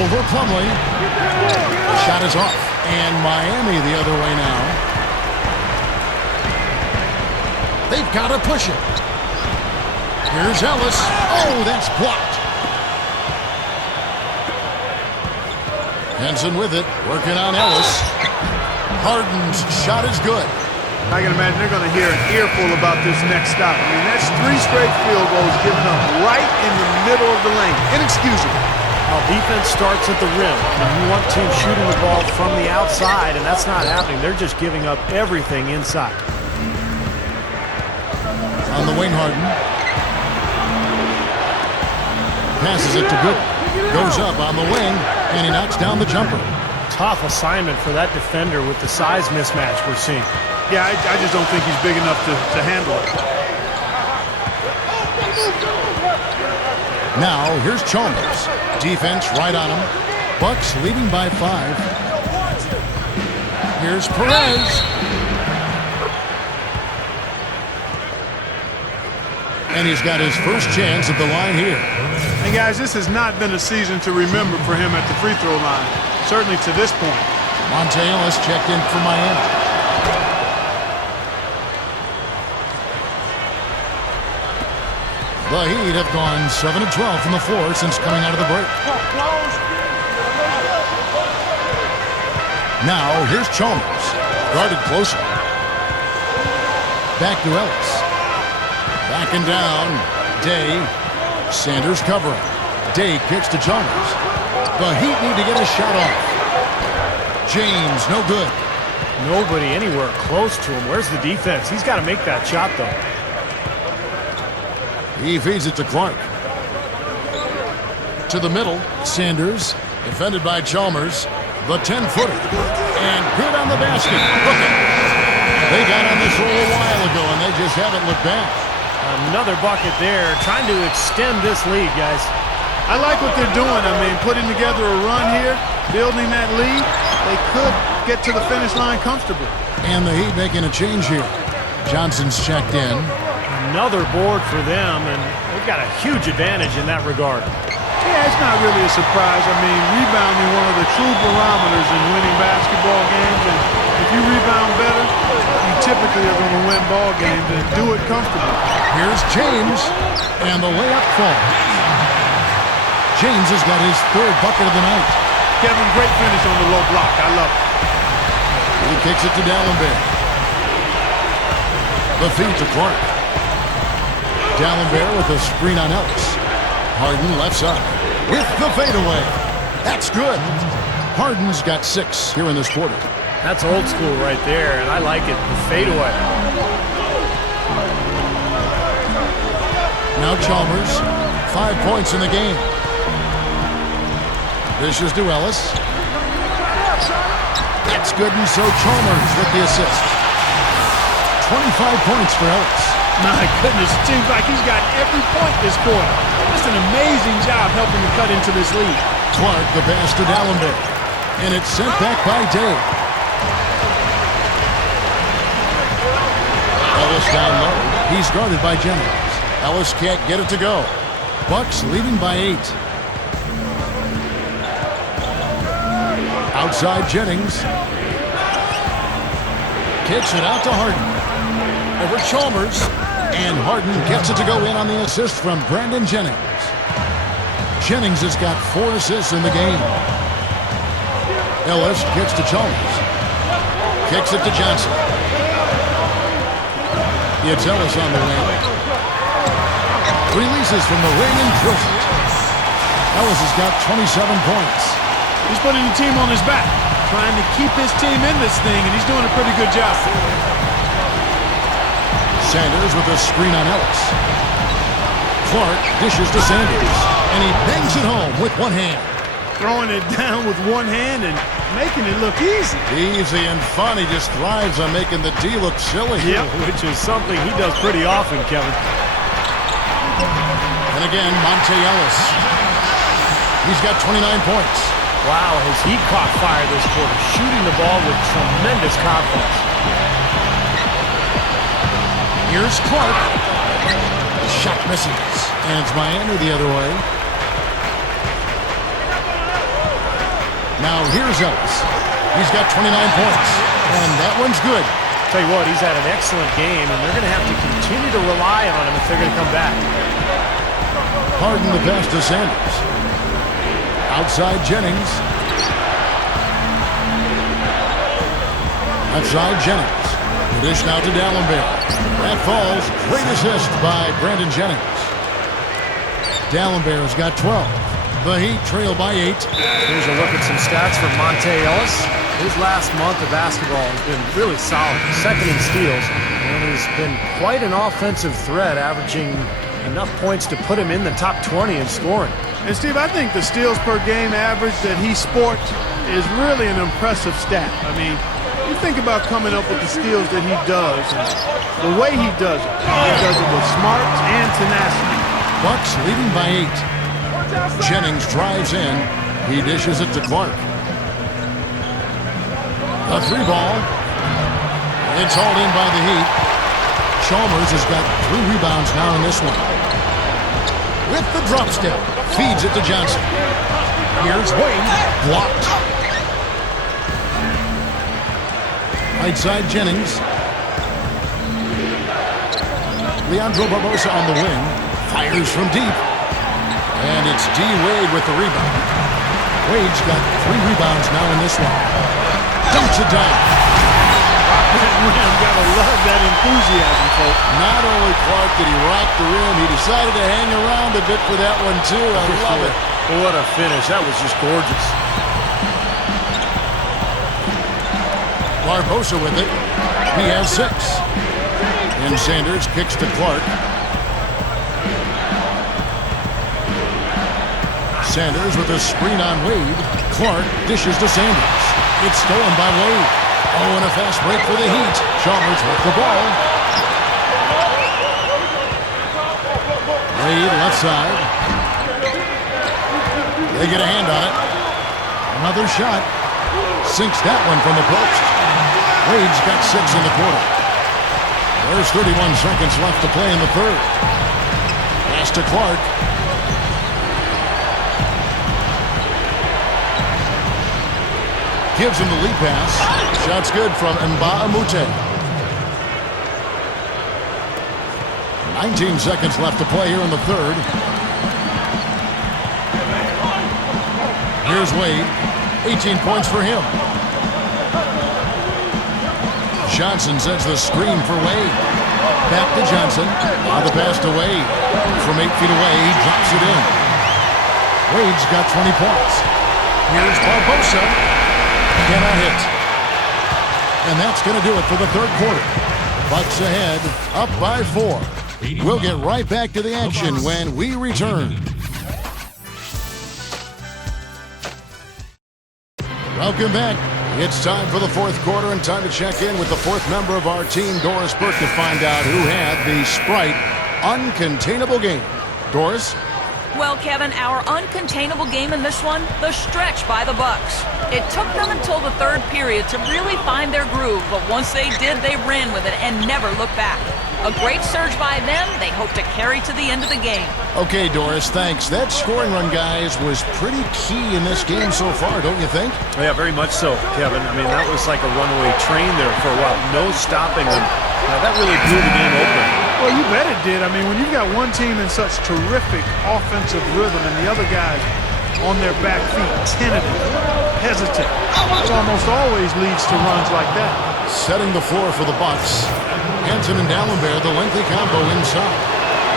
Over Plumlee. The shot is off. And Miami the other way now. They've got to push it. Here's Ellis. Oh, that's blocked. Henson with it. Working on Ellis. Harden's shot is good. I can imagine they're going to hear an earful about this next stop. I mean, that's 3 straight field goals given up right in the middle of the lane. Inexcusable. Now, defense starts at the rim, and you want teams shooting the ball from the outside, and that's not happening. They're just giving up everything inside. On the wing, Harden. Passes it to Good. Goes up on the wing, and he knocks down the jumper. Tough assignment for that defender with the size mismatch we're seeing. Yeah, I just don't think he's big enough to handle it. Now, here's Chalmers. Defense right on him. Bucks leading by 5. Here's Perez. And he's got his first chance at the line here. And guys, this has not been a season to remember for him at the free throw line. Certainly to this point. Monte Ellis checked in for Miami. The Heat have gone 7 of 12 from the floor since coming out of the break. Now, here's Chalmers. Guarded closer. Back to Ellis. Backing down. Day. Sanders covering. Day kicks to Chalmers. The Heat need to get a shot off. James, no good. Nobody anywhere close to him. Where's the defense? He's got to make that shot, though. He feeds it to Clark. To the middle, Sanders, defended by Chalmers. The 10-footer. And good on the basket. Look it. They got on this roll a while ago, and they just haven't looked back. Another bucket there, trying to extend this lead, guys. I like what they're doing. I mean, putting together a run here, building that lead. They could get to the finish line comfortably. And the Heat making a change here. Johnson's checked in. Another board for them, and they've got a huge advantage in that regard. Yeah, it's not really a surprise. I mean, rebounding one of the true barometers in winning basketball games. And if you rebound better, you typically are going to win ball games and do it comfortably. Here's James, and the layup falls. James has got his third bucket of the night. Kevin, great finish on the low block. I love it. He kicks it to D'Alembert. The feed to Clark. D'Alembert with a screen on Ellis. Harden left side with the fadeaway. That's good. Harden's got 6 here in this quarter. That's old school right there, and I like it. The fadeaway. Now Chalmers, 5 points in the game. This is to Ellis. That's good, and so Chalmers with the assist. 25 points for Ellis. My goodness, it seems like he's got every point this quarter. Just an amazing job helping to cut into this lead. Clark, the pass to D'Alembert. And it's sent back by Dave. Ellis down low. He's guarded by Jennings. Ellis can't get it to go. Bucks leading by 8. Outside Jennings. Kicks it out to Harden. Over Chalmers. And Harden gets it to go in on the assist from Brandon Jennings. Jennings has got 4 assists in the game. Ellis gets to Chalmers. Kicks it to Johnson. It's Ellis on the wing. Releases from the ring and drills it. Ellis has got 27 points. He's putting the team on his back, trying to keep his team in this thing, and he's doing a pretty good job. Sanders with a screen on Ellis. Clark dishes to Sanders, and he bangs it home with one hand. Throwing it down with one hand and making it look easy. Easy and fun. He just thrives on making the D look silly. Yep, which is something he does pretty often, Kevin. And again, Monte Ellis. He's got 29 points. Wow, has he caught fire this quarter, shooting the ball with tremendous confidence. Here's Clark. The shot misses. And it's Miami the other way. Now here's Ellis. He's got 29 points. And that one's good. Tell you what, he's had an excellent game, and they're going to have to continue to rely on him if they're going to come back. Harden the pass to Sanders. Outside Jennings. Outside Jennings. The dish now to D'Alembert. That falls. Great assist by Brandon Jennings. D'Alembert has got 12. The Heat trail by 8. Here's a look at some stats for Monte Ellis. His last month of basketball has been really solid. Second in steals, and he's been quite an offensive threat, averaging enough points to put him in the top 20 in scoring. And Steve, I think the steals per game average that he sports is really an impressive stat. I mean, you think about coming up with the steals that he does, and the way he does it. He does it with smarts and tenacity. Bucks leading by 8. Jennings drives in. He dishes it to Clark. A 3 ball. It's hauled in by the Heat. Chalmers has got 3 rebounds now in this one. With the drop step. Feeds it to Johnson. Here's Wade. Blocked. Right side Jennings. Leandro Barbosa on the wing. Fires from deep. And it's D. Wade with the rebound. Wade's got 3 rebounds now in this one. Dumps it down. Gotta love that enthusiasm, folks. Not only Clark did he rock the rim, he decided to hang around a bit for that one too. I love it. What a finish. That was just gorgeous. Barbosa with it. He has 6. And Sanders kicks to Clark. Sanders with a screen on Wade. Clark dishes to Sanders. It's stolen by Wade. Oh, and a fast break for the Heat. Chalmers with the ball. Wade left side. They get a hand on it. Another shot. Sinks that one from the post. Wade's got 6 in the quarter. There's 31 seconds left to play in the third. Pass to Clark. Gives him the lead pass. Shot's good from Nba2K13. 19 seconds left to play here in the third. Here's Wade. 18 points for him. Johnson sets the screen for Wade. Back to Johnson. On the pass to Wade. From 8 feet away, he drops it in. Wade's got 20 points. Here's Barbosa. Cannot hit. And that's going to do it for the third quarter. Bucks ahead, up by 4. We'll get right back to the action when we return. Welcome back. It's time for the fourth quarter and time to check in with the fourth member of our team, Doris Burke, to find out who had the Sprite uncontainable game. Doris? Well, Kevin, our uncontainable game in this one, the stretch by the Bucks. It took them until the third period to really find their groove, but once they did, they ran with it and never looked back. A great surge by them. They hope to carry to the end of the game. Okay, Doris, thanks. That scoring run, guys, was pretty key in this game so far, don't you think? Yeah, very much so, Kevin. I mean, that was like a runaway train there for a while. No stopping them. That really blew the game open. Well, you bet it did. I mean, when you've got one team in such terrific offensive rhythm and the other guys on their back feet, tentative, hesitant, it almost always leads to runs like that. Setting the floor for the Bucks. Hanson and D'Alembert, the lengthy combo inside.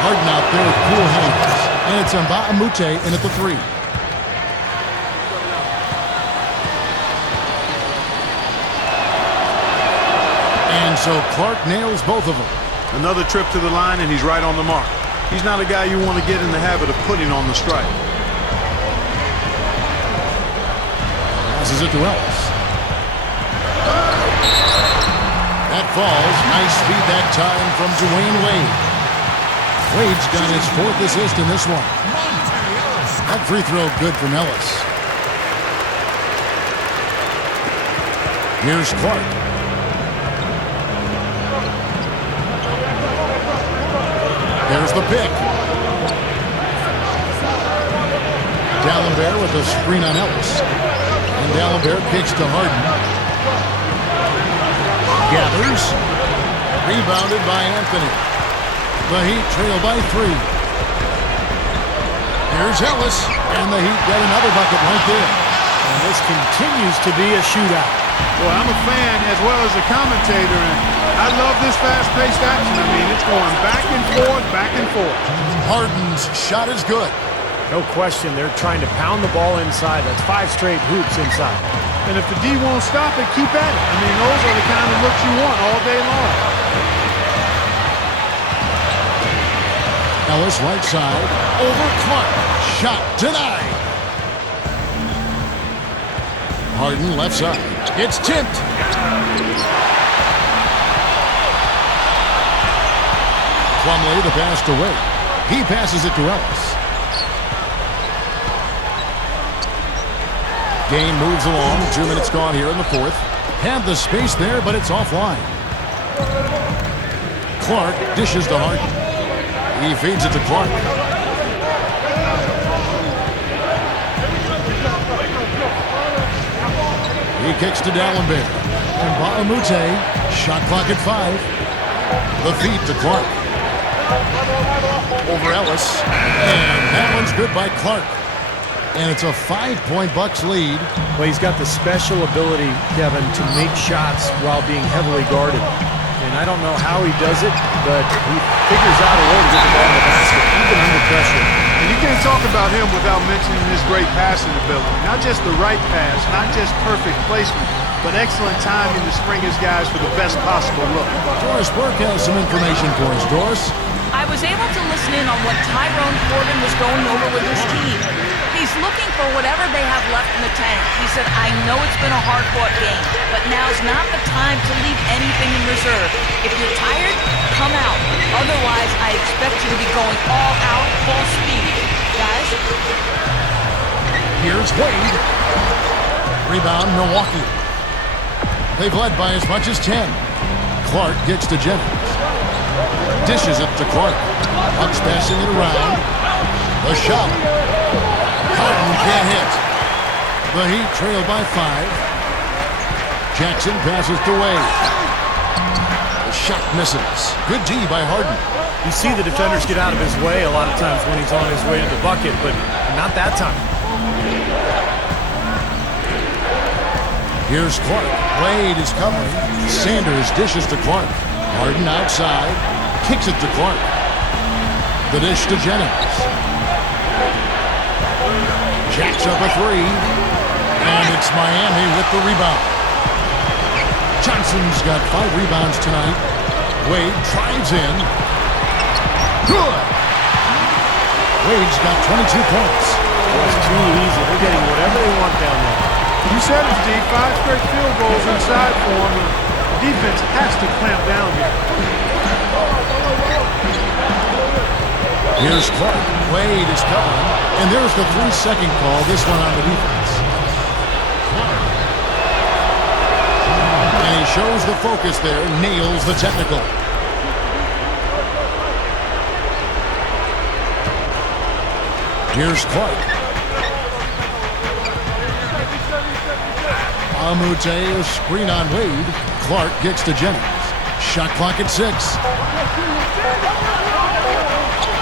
Harden out there with cool hands. And it's Nba2K13 in at the 3. And so Clark nails both of them. Another trip to the line, and he's right on the mark. He's not a guy you want to get in the habit of putting on the strike. Passes it to Ellis. That falls. Nice speed that time from Dwayne Wade. Wade's got his 4th assist in this one. That free throw good from Ellis. Here's Clark. There's the pick. D'Alembert with a screen on Ellis. And D'Alembert kicks to Harden. Gathers. Rebounded by Anthony. The Heat trail by 3. Here's Ellis. And the Heat get another bucket right there. And this continues to be a shootout. Well, I'm a fan as well as a commentator, and I love this fast-paced action. I mean, it's going back and forth, back and forth. Harden's shot is good. No question, they're trying to pound the ball inside. That's 5 straight hoops inside. And if the D won't stop it, keep at it. I mean, those are the kind of looks you want all day long. Ellis right side, over Clark. Shot denied. Harden left side. It's tipped. Plumlee the pass to Wade. He passes it to Ellis. Game moves along. 2 minutes gone here in the fourth. Have the space there, but it's offline. Clark dishes to Harden. He feeds it to Clark. He kicks to D'Alembert. And Nba2K, shot clock at 5. The feed to Clark. Over Ellis. And that one's good by Clark. And it's a 5-point Bucks lead. Well, he's got the special ability, Kevin, to make shots while being heavily guarded. And I don't know how he does it, but he figures out a way to get the ball in the basket, even under pressure. And you can't talk about him without mentioning his great passing ability. Not just the right pass, not just perfect placement, but excellent timing to spring his guys for the best possible look. Doris Burke has some information for us. Doris? I was able to listen in on what Tyrone Corbin was going over with his team. He's looking for whatever they have left in the tank. He said, I know it's been a hard-fought game, but now's not the time to leave anything in reserve. If you're tired, come out. Otherwise, I expect you to be going all out, full speed. Guys? Here's Wade. Rebound, Milwaukee. They've led by as much as 10. Clark gets to Jennings. Dishes it to Clark. Bucks passing it around. The shot. Harden can't hit. The Heat trail by 5. Jackson passes to Wade. The shot misses. Good D by Harden. You see the defenders get out of his way a lot of times when he's on his way to the bucket, but not that time. Here's Clark. Wade is covering. Sanders dishes to Clark. Harden outside. Kicks it to Clark. The dish to Jennings. Jacks up a three. And it's Miami with the rebound. Johnson's got 5 rebounds tonight. Wade drives in. Good. Wade's got 22 points. It's too easy. They're getting whatever they want down there. You said it, Steve. 5 straight field goals inside for him. The defense has to clamp down here. Here's Clark. Wade is covering. And there's the 3-second call. This one on the defense. And he shows the focus there. Nails the technical. Here's Clark. Amute, a screen on Wade. Clark kicks to Jennings. Shot clock at 6.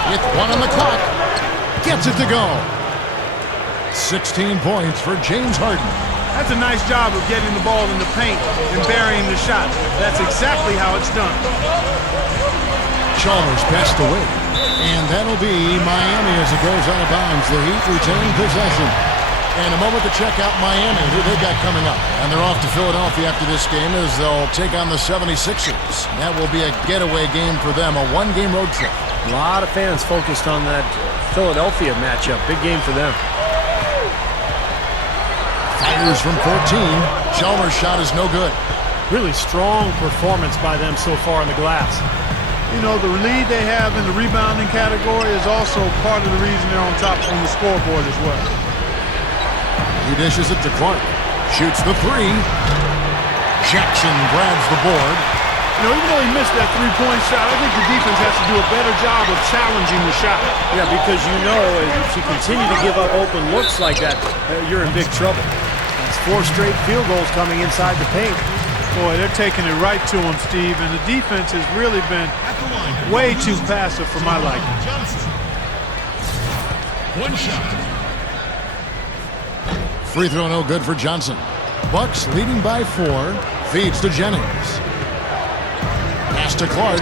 With 1 on the clock. Gets it to go. 16 points for James Harden. That's a nice job of getting the ball in the paint and burying the shot. That's exactly how it's done. Chalmers passed away. And that'll be Miami as it goes out of bounds. The Heat retain possession. And a moment to check out Miami, who they've got coming up. And they're off to Philadelphia after this game as they'll take on the 76ers. That will be a getaway game for them, a 1-game road trip. A lot of fans focused on that Philadelphia matchup. Big game for them. Fires from 14. Chalmers' shot is no good. Really strong performance by them so far in the glass. You know, the lead they have in the rebounding category is also part of the reason they're on top on the scoreboard as well. He dishes it to Clark. Shoots the 3. Jackson grabs the board. You know, even though he missed that 3-point shot, I think the defense has to do a better job of challenging the shot. Yeah, because you know if you continue to give up open looks like that, you're in big trouble. That's 4 straight field goals coming inside the paint. Boy, they're taking it right to him, Steve, and the defense has really been way too passive for my liking. One shot. Free throw no good for Johnson. Bucks leading by 4. Feeds to Jennings. Pass to Clark.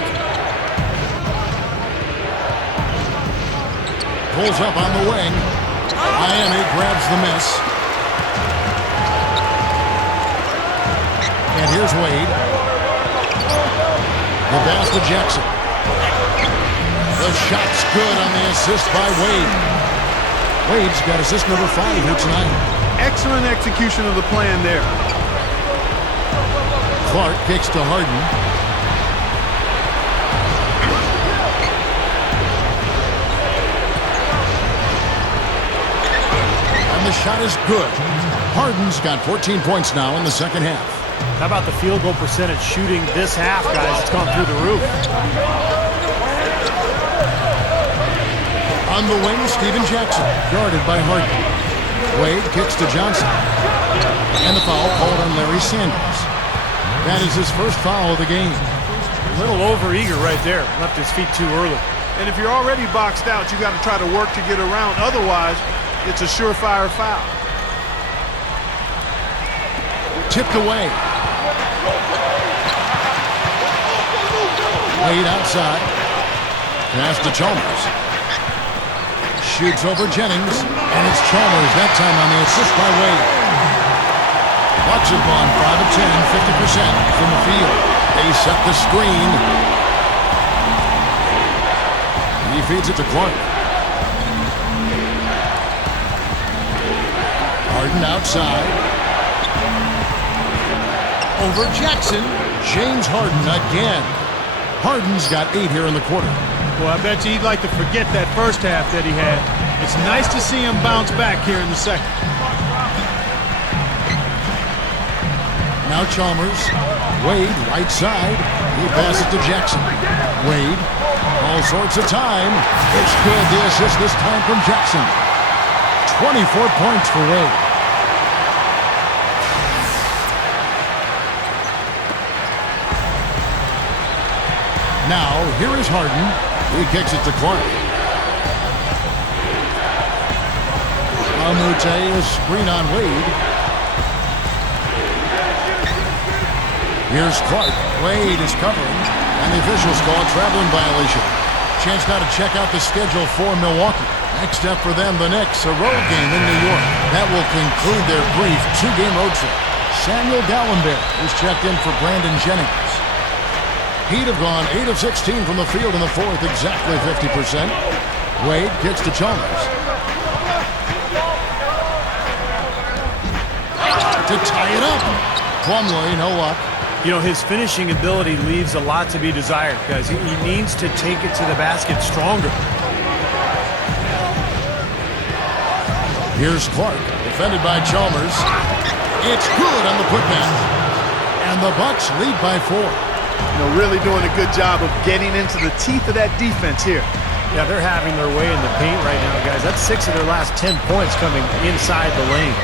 Pulls up on the wing. Miami grabs the miss. And here's Wade. The pass to Jackson. The shot's good on the assist by Wade. Wade's got assist number 5 here tonight. Excellent execution of the plan there. Clark kicks to Harden. And the shot is good. Harden's got 14 points now in the second half. How about the field goal percentage shooting this half, guys? It's gone through the roof. On the wing, Steven Jackson, guarded by Harden. Wade kicks to Johnson. And the foul called on Larry Sanders. That is his first foul of the game. A little over-eager right there. Left his feet too early. And if you're already boxed out, you got to try to work to get around. Otherwise, it's a surefire foul. Tipped away. Wade outside. Pass to Chalmers. Shoots over Jennings. And it's Chalmers, that time on the assist by Wade. Bucks have gone 5 of 10, 50% from the field. They set the screen. He feeds it to Clark. Harden outside. Over Jackson. James Harden again. Harden's got 8 here in the quarter. Well, I bet you he'd like to forget that first half that he had. It's nice to see him bounce back here in the second. Now Chalmers. Wade, right side. He passes to Jackson. Wade, all sorts of time. It's good. The assist this time from Jackson. 24 points for Wade. Now, here is Harden. He kicks it to Clark. Amute, a screen on Wade. Here's Clark. Wade is covering, and the officials call a traveling violation. Chance now to check out the schedule for Milwaukee. Next up for them, the Knicks, a road game in New York. That will conclude their brief two-game road trip. Samuel Gallenberg is checked in for Brandon Jennings. Heat have gone 8 of 16 from the field in the fourth, exactly 50%. Wade kicks to Chalmers. To tie it up. Plumlee, no luck. You know, his finishing ability leaves a lot to be desired, guys. He needs to take it to the basket stronger. Here's Clark, defended by Chalmers. It's good on the putback. And the Bucks lead by 4. You know, really doing a good job of getting into the teeth of that defense here. Yeah, they're having their way in the paint right now, guys. That's 6 of their last 10 points coming inside the lane.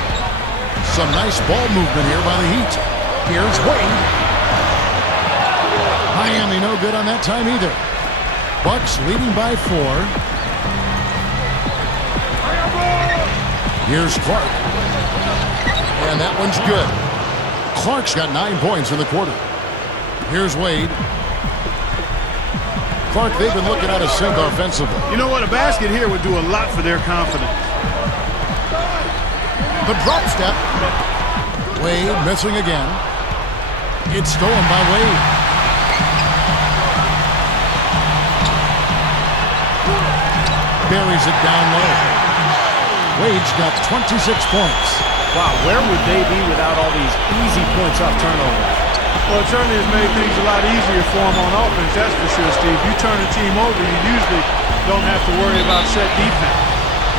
Some nice ball movement here by the Heat. Here's Wade. Miami no good on that time either. Bucks leading by 4. Here's Clark. And that one's good. Clark's got 9 points in the quarter. Here's Wade. Clark, they've been looking out of sync offensively. You know what? A basket here would do a lot for their confidence. The drop step. Wade missing again. It's stolen by Wade. Buries it down low. Wade's got 26 points. Wow, where would they be without all these easy points off turnovers? Well, it certainly has made things a lot easier for them on offense, that's for sure, Steve. You turn a team over, you usually don't have to worry about set defense.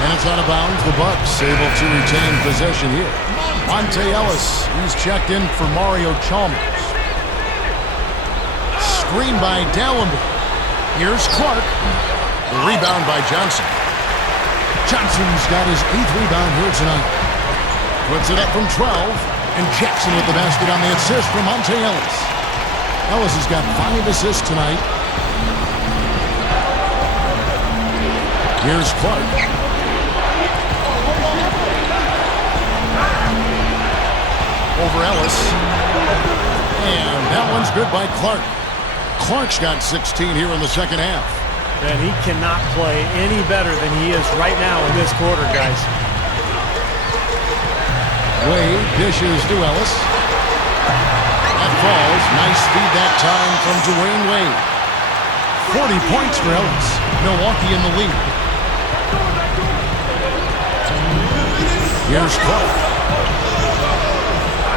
And it's out of bounds. The Bucks able to retain possession here. Monte Ellis, he's checked in for Mario Chalmers. Screen by Dallenby. Here's Clark. The rebound by Johnson. Johnson's got his 8th rebound here tonight. Puts it up from 12. And Jackson with the basket on the assist from Monte Ellis. Ellis has got 5 assists tonight. Here's Clark. Over Ellis. And that one's good by Clark. Clark's got 16 here in the second half. And he cannot play any better than he is right now in this quarter, guys. Wade dishes to Ellis. That falls. Nice feed that time from Dwayne Wade. 40 points for Ellis. Milwaukee in the lead. Here's Clark.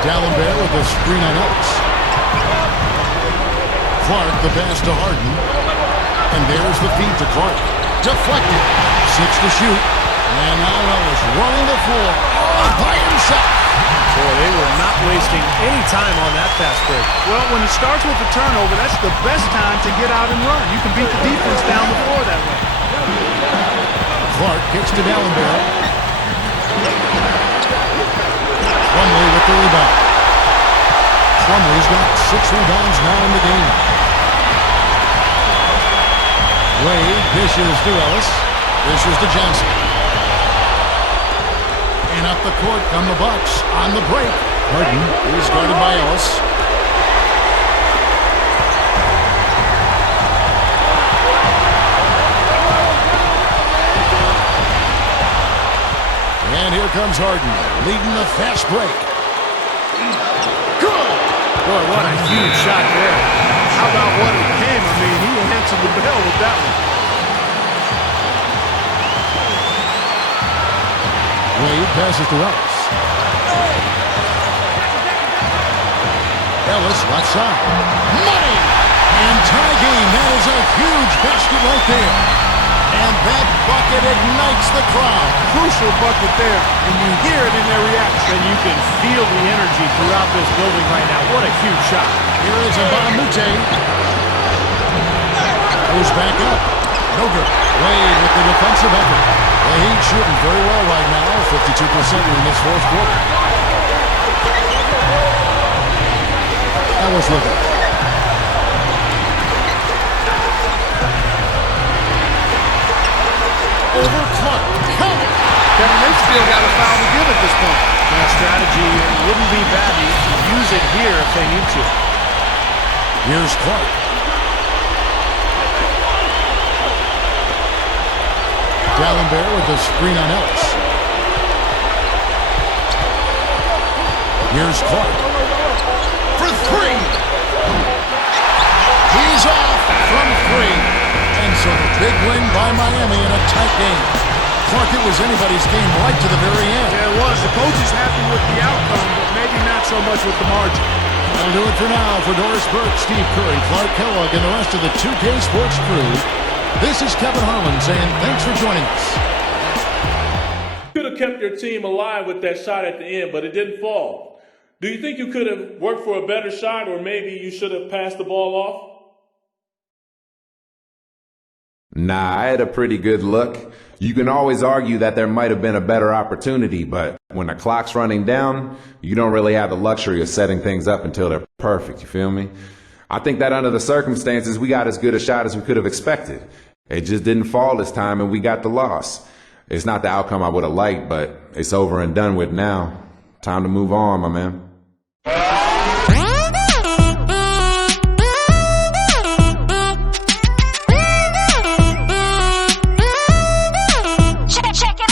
Dallenberg with a screen on Ellis. Clark the pass to Harden. And there's the feed to Clark. Deflected. 6 to shoot. And now Ellis running the floor. All by himself. Boy, they were not wasting any time on that fast break. Well, when it starts with a turnover, that's the best time to get out and run. You can beat the defense down the floor that way. Clark kicks to Dallenberg. Plumlee with the rebound. Plumlee's got 6 rebounds now in the game. Wade dishes to Ellis. Dishes to Johnson. And up the court come the Bucks on the break. Harden is guarded by Ellis. And here comes Harden, leading the fast break. Good! Boy, what a huge shot there. How about what it came? I mean, he answered the bell with that one. Wade passes to Ellis. Ellis left side. Money! And tie game. That is a huge basket right there. And that bucket ignites the crowd. Crucial bucket there. And you hear it in their reaction. And you can feel the energy throughout this building right now. What a huge shot. Here is Nba2K. Goes back up. No good. Wade with the defensive effort. The Heat shooting very well right now. 52% in this fourth quarter. Ellis with it. Over Clark. Count it. Kevin, they've still got a foul to give at this point. That strategy wouldn't be bad to use it here if they need to. Here's Clark. Dallenberg with the screen on Ellis. Here's Clark. For three. He's off from three. And so the big win by Miami in a tight game. Clark, it was anybody's game right to the very end. Yeah, it was. The coach is happy with the outcome, but maybe not so much with the margin. That'll do it for now. For Doris Burke, Steve Curry, Clark Kellogg, and the rest of the 2K Sports crew, this is Kevin Harlan saying thanks for joining us. Could have kept your team alive with that shot at the end, but it didn't fall. Do you think you could have worked for a better shot, or maybe you should have passed the ball off? Nah, I had a pretty good look. You can always argue that there might have been a better opportunity, but when the clock's running down, you don't really have the luxury of setting things up until they're perfect, you feel me? I think that under the circumstances, we got as good a shot as we could have expected. It just didn't fall this time, and we got the loss. It's not the outcome I would have liked, but it's over and done with now. Time to move on, my man.